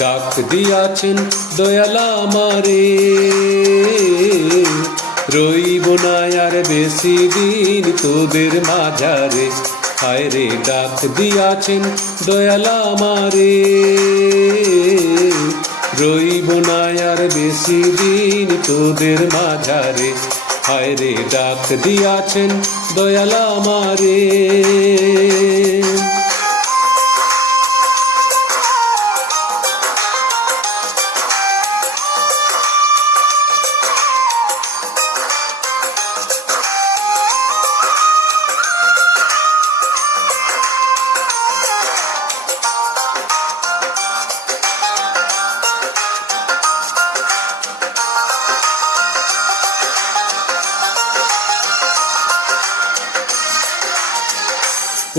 ডাক দিয়াছেন দয়াল আমারে, রইব না আর বেশি দিন তোদের মাঝারে। হায় রে ডাক দিয়াছেন দয়াল আমারে, রইব না আর বেশি দিন তোদের মাঝারে। হায় রে ডাক দিয়াছেন দয়াল আমারে।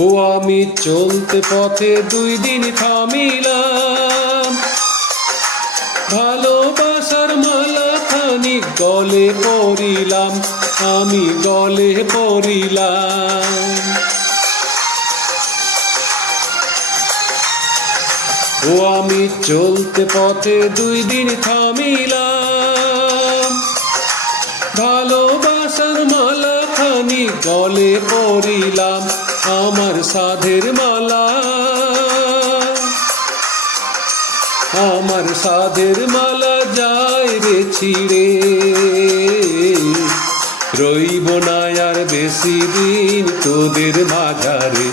ও আমি চলতে পথে 2 দিন থামিলাম, ভালোবাসার মালা খানি গলে পরিলাম, আমি গলে পরিলাম। ও আমি চলতে পথে 2 দিন থামিলাম, ভালোবাসার মালা খানি গলে পরিলাম, আমার সাধের মালা, আমার সাধের মালা যায় রে ছিঁড়ে। রইব না আর বেশি দিন তোদের মাঝারে।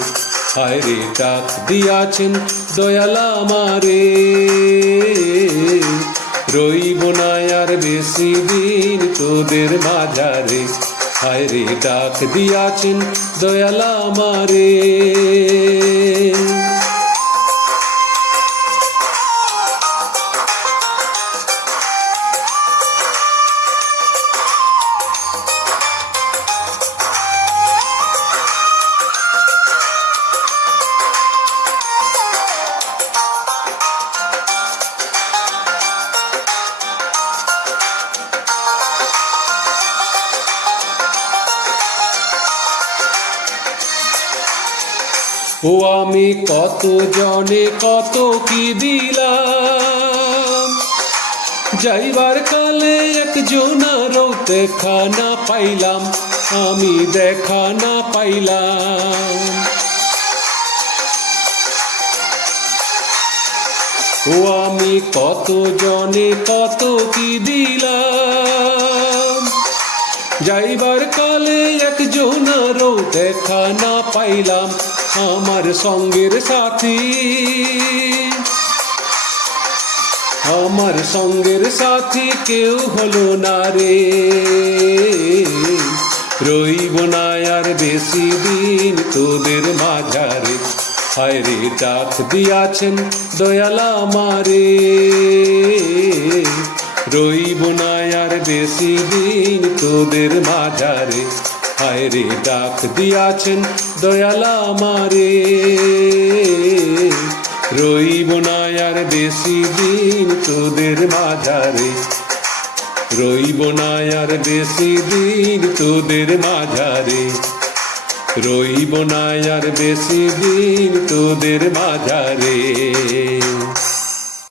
হায় রে ডাক দিয়াছেন দয়াল আমারে, রইব না আর বেশি দিন তোদের মাঝারে। হায় রে ডাক দিয়াছেন দয়াল আমারে। ও আমি কত জনে কত কি দিলাম, যাইবার কালে একজনারও দেখা না পাইলাম, আমি দেখা না পাইলাম। ও আমি কত জনে কত কি দিলাম, যাইবার কালে একজনারও দেখা না পাইলাম, আমার সঙ্গের সাথী, আমার সঙ্গের সাথী কেউ হলো না রে। রইব না আর বেশি দিন তোদের মাঝারে। হায় রে ডাক দিয়াছেন দয়াল আমারে, রইব না আর বেশি দিন তোদের মাঝারে। হায় রে ডাক দিয়াছেন দয়াল আমারে, রইব না আর বেশি দিন তোদের মাঝারে। রইব না আর বেশি দিন তোদের মাঝারে। রইব না আর বেশি দিন তোদের মাঝারে।